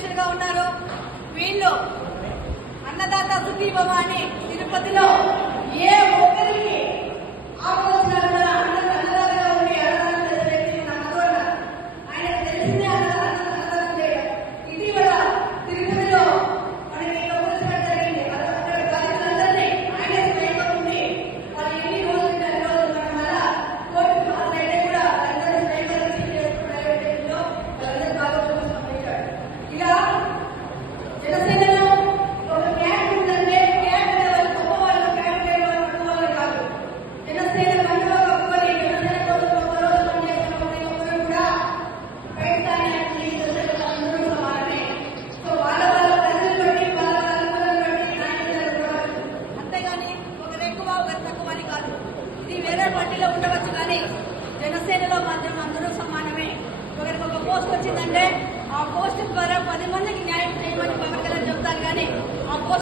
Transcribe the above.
అధ్యక్షులుగా ఉన్నారు. వీళ్ళు అన్నదాత సుఖీభవ అని తిరుపతిలో ఏ ఒక్కరికి ఆపోజిట్ కూడా అన్నదాతగా ఉండి అన్నదానం చేసే వ్యక్తి నా మధువన్న. ఆయనకు తెలిసిందే అన్నదానం చేయడం. ఇటీవల తిరుపతిలో మనకి ప్రదర్శన జరిగింది. అక్కడ బాధితులందరినీ ఆయనే స్వయంగా ఉండి వాళ్ళు ఎన్ని రోజులు మన మళ్ళా కోర్టుకు హాజరైతే కూడా అందరూ స్వయంగా రిసీవ్ చేసుకున్న వ్యక్తిలో వాళ్ళందరూ బాగా సంబంధించాడు. ఇలా జనసేనలో ఒక క్యాట్ ఉందంటే క్యాట్ వాళ్ళు గొప్ప వాళ్ళు, క్యాట్ వాళ్ళు గొప్ప వాళ్ళు కాదు. జనసేన కంటే గొప్పని జనసేన కోసం ఒక రోజు పనిచేసిన ప్రతి ఒక్కరు కూడా బయట అందరూ సమానమే. సో వాళ్ళ ప్రజలు బట్టి వాళ్ళ అనుకూలం బట్టి నాయకులు కూడా అంతేగాని ఒకరు ఎక్కువ ఒకరు తక్కువ అని కాదు. ఇది వేరే పార్టీలో ఉండవచ్చు కానీ జనసేనలో మాత్రం అందరూ సమానమే. ఒకరికి ఒక పోస్ట్ వచ్చిందంటే ఆ పోస్ట్ ద్వారా 10 మందికి న్యాయం చేయమని పవన్ కళ్యాణ్ చెప్తారు కానీ ఆ పోస్ట్